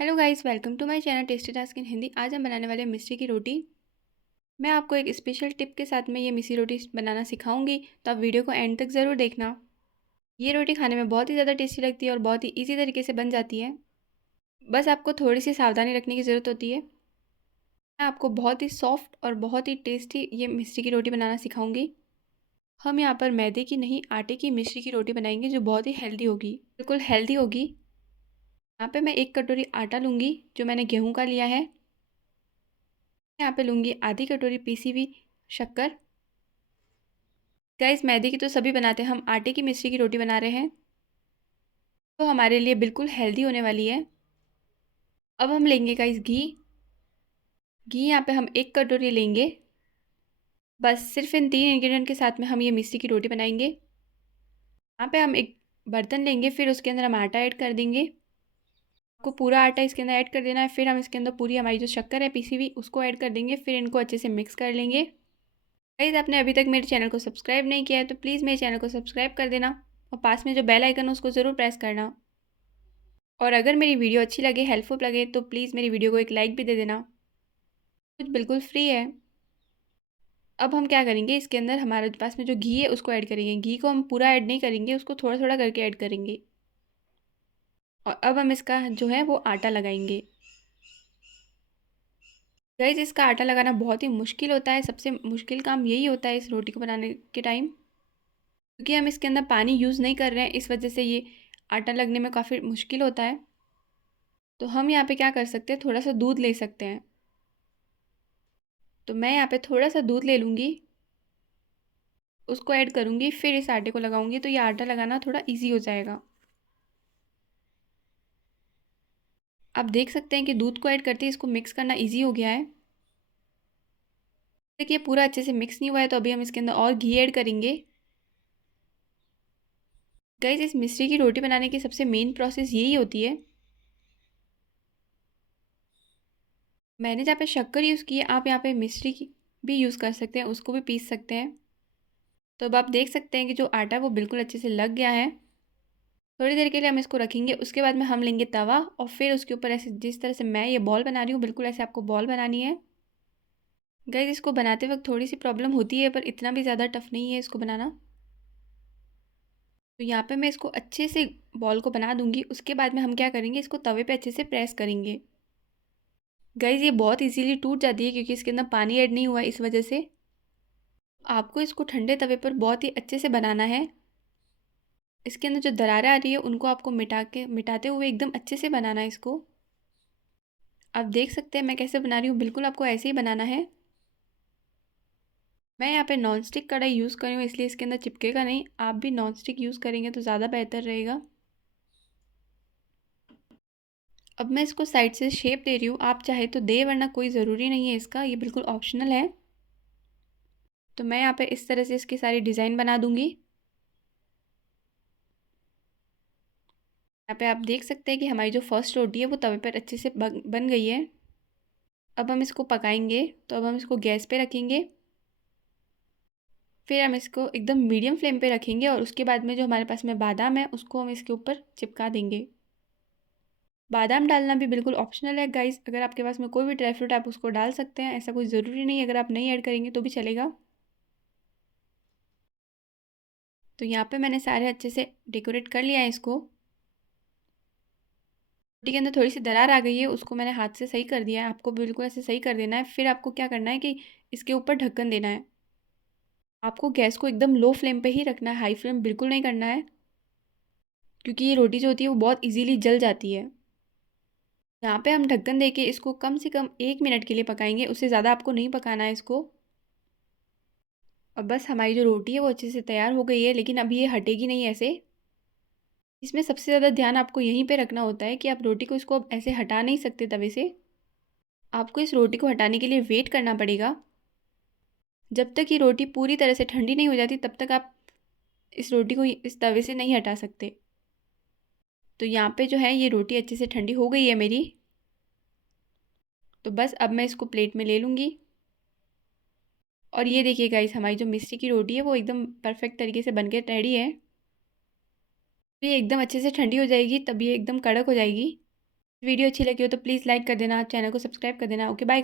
Hello guys, welcome to my channel tasty task in Hindi. आज हम बनाने वाले हैं मिस्री की रोटी। मैं आपको एक स्पेशल टिप के साथ में ये मिस्री रोटी बनाना सिखाऊंगी, तो आप वीडियो को एंड तक ज़रूर देखना। ये रोटी खाने में बहुत ही ज़्यादा टेस्टी लगती है और बहुत ही इजी तरीके से बन जाती है। बस आपको थोड़ी सी सावधानी रखने की ज़रूरत होती है। मैं आपको बहुत ही सॉफ्ट और बहुत ही टेस्टी ये मिस्री की रोटी बनाना सिखाऊंगी। हम यहाँ पर मैदे की नहीं, आटे की मिस्री की रोटी बनाएंगे जो बहुत ही हेल्दी होगी, बिल्कुल हेल्दी होगी। यहाँ पे मैं 1 कटोरी आटा लूँगी जो मैंने गेहूँ का लिया है। यहाँ पे लूँगी आधी कटोरी पीसी हुई शक्कर। गाइस, मैदे की तो सभी बनाते हैं, हम आटे की मिस्री की रोटी बना रहे हैं तो हमारे लिए बिल्कुल हेल्दी होने वाली है। अब हम लेंगे गाइस घी। घी यहाँ पे हम 1 कटोरी लेंगे। बस सिर्फ इन 3 इंग्रेडिएंट के साथ में हम ये मिस्री की रोटी बनाएंगे। यहाँ पे हम एक बर्तन लेंगे, फिर उसके अंदर हम आटा ऐड कर देंगे। आपको पूरा आटा इसके अंदर ऐड कर देना है। फिर हम इसके अंदर पूरी हमारी जो शक्कर है पीसी हुई उसको ऐड कर देंगे। फिर इनको अच्छे से मिक्स कर लेंगे। गाइस, आपने अभी तक मेरे चैनल को सब्सक्राइब नहीं किया है तो प्लीज़ मेरे चैनल को सब्सक्राइब कर देना और पास में जो बेल आइकन है उसको ज़रूर प्रेस करना। और अगर मेरी वीडियो अच्छी लगे, हेल्पफुल लगे, तो प्लीज़ मेरी वीडियो को एक लाइक भी दे देना। कुछ बिल्कुल फ्री है। अब हम क्या करेंगे, इसके अंदर हमारे पास में जो घी है उसको ऐड करेंगे। घी को हम पूरा ऐड नहीं करेंगे, उसको थोड़ा थोड़ा करके ऐड करेंगे। और अब हम इसका जो है वो आटा लगाएंगे। गाइस, इसका आटा लगाना बहुत ही मुश्किल होता है। सबसे मुश्किल काम यही होता है इस रोटी को बनाने के टाइम, क्योंकि हम इसके अंदर पानी यूज़ नहीं कर रहे हैं। इस वजह से ये आटा लगने में काफ़ी मुश्किल होता है। तो हम यहाँ पे क्या कर सकते हैं, थोड़ा सा दूध ले सकते हैं। तो मैं यहाँ पे थोड़ा सा दूध ले लूँगी, उसको ऐड करूँगी, फिर इस आटे को लगाऊंगी तो ये आटा लगाना थोड़ा इजी हो जाएगा। आप देख सकते हैं कि दूध को ऐड करते ही इसको मिक्स करना इजी हो गया है। देखिए, पूरा अच्छे से मिक्स नहीं हुआ है तो अभी हम इसके अंदर और घी ऐड करेंगे। गाइस, इस मिस्री की रोटी बनाने की सबसे मेन प्रोसेस यही होती है। मैंने जहाँ पे शक्कर यूज़ की है, आप यहाँ पे मिस्री की भी यूज़ कर सकते हैं, उसको भी पीस सकते हैं। तो अब आप देख सकते हैं कि जो आटा है वो बिल्कुल अच्छे से लग गया है। थोड़ी देर के लिए हम इसको रखेंगे। उसके बाद में हम लेंगे तवा और फिर उसके ऊपर ऐसे, जिस तरह से मैं ये बॉल बना रही हूँ, बिल्कुल ऐसे आपको बॉल बनानी है। गाइस, इसको बनाते वक्त थोड़ी सी प्रॉब्लम होती है पर इतना भी ज़्यादा टफ नहीं है इसको बनाना। तो यहाँ पे मैं इसको अच्छे से बॉल को बना दूंगी। उसके बाद में हम क्या करेंगे, इसको तवे पे अच्छे से प्रेस करेंगे। गाइस, ये बहुत इजीली टूट जाती है क्योंकि इसके अंदर पानी ऐड नहीं हुआ है, इस वजह से आपको इसको ठंडे तवे पर बहुत ही अच्छे से बनाना है। इसके अंदर जो दरारें आ रही है उनको आपको मिटाते हुए एकदम अच्छे से बनाना है इसको। आप देख सकते हैं मैं कैसे बना रही हूँ, बिल्कुल आपको ऐसे ही बनाना है। मैं यहाँ पे नॉन स्टिक कढ़ाई यूज़ कर रही हूँ, इसलिए इसके अंदर चिपकेगा नहीं। आप भी नॉन स्टिक यूज़ करेंगे तो ज़्यादा बेहतर रहेगा। अब मैं इसको साइड से शेप दे रही हूँ, आप चाहे तो दे, वरना कोई ज़रूरी नहीं है इसका, ये बिल्कुल ऑप्शनल है। तो मैं यहाँ पे इस तरह से इसकी सारी डिज़ाइन बना दूँगी। यहाँ पे आप देख सकते हैं कि हमारी जो फर्स्ट रोटी है वो तवे पर अच्छे से बन गई है। अब हम इसको पकाएंगे, तो अब हम इसको गैस पे रखेंगे। फिर हम इसको एकदम मीडियम फ्लेम पे रखेंगे और उसके बाद में जो हमारे पास में बादाम है उसको हम इसके ऊपर चिपका देंगे। बादाम डालना भी बिल्कुल ऑप्शनल है गाइस, अगर आपके पास में कोई भी ड्राई फ्रूट आप उसको डाल सकते हैं, ऐसा कोई ज़रूरी नहीं है। अगर आप नहीं ऐड करेंगे तो भी चलेगा। तो यहाँ पे मैंने सारे अच्छे से डेकोरेट कर लिया है इसको। रोटी के अंदर थोड़ी सी दरार आ गई है, उसको मैंने हाथ से सही कर दिया है। आपको बिल्कुल ऐसे सही कर देना है। फिर आपको क्या करना है कि इसके ऊपर ढक्कन देना है। आपको गैस को एकदम लो फ्लेम पे ही रखना है, हाई फ्लेम बिल्कुल नहीं करना है, क्योंकि ये रोटी जो होती है वो बहुत इजीली जल जाती है। यहाँ पे हम ढक्कन देके इसको कम से कम 1 मिनट के लिए पकाएंगे, उससे ज़्यादा आपको नहीं पकाना है इसको। अब बस हमारी जो रोटी है वो अच्छे से तैयार हो गई है, लेकिन अब ये हटेगी नहीं ऐसे। इसमें सबसे ज़्यादा ध्यान आपको यहीं पे रखना होता है कि आप रोटी को इसको अब ऐसे हटा नहीं सकते तवे से। आपको इस रोटी को हटाने के लिए वेट करना पड़ेगा। जब तक ये रोटी पूरी तरह से ठंडी नहीं हो जाती तब तक आप इस रोटी को इस तवे से नहीं हटा सकते। तो यहाँ पे जो है ये रोटी अच्छे से ठंडी हो गई है मेरी। तो बस अब मैं इसको प्लेट में ले लूँगी। और ये देखिए गाइस, हमारी जो मिस्री की रोटी है वो एकदम परफेक्ट तरीके से बनके रेडी है। ये एकदम अच्छे से ठंडी हो जाएगी तब ये एकदम कड़क हो जाएगी। वीडियो अच्छी लगी हो तो प्लीज़ लाइक कर देना, चैनल को सब्सक्राइब कर देना। Okay bye.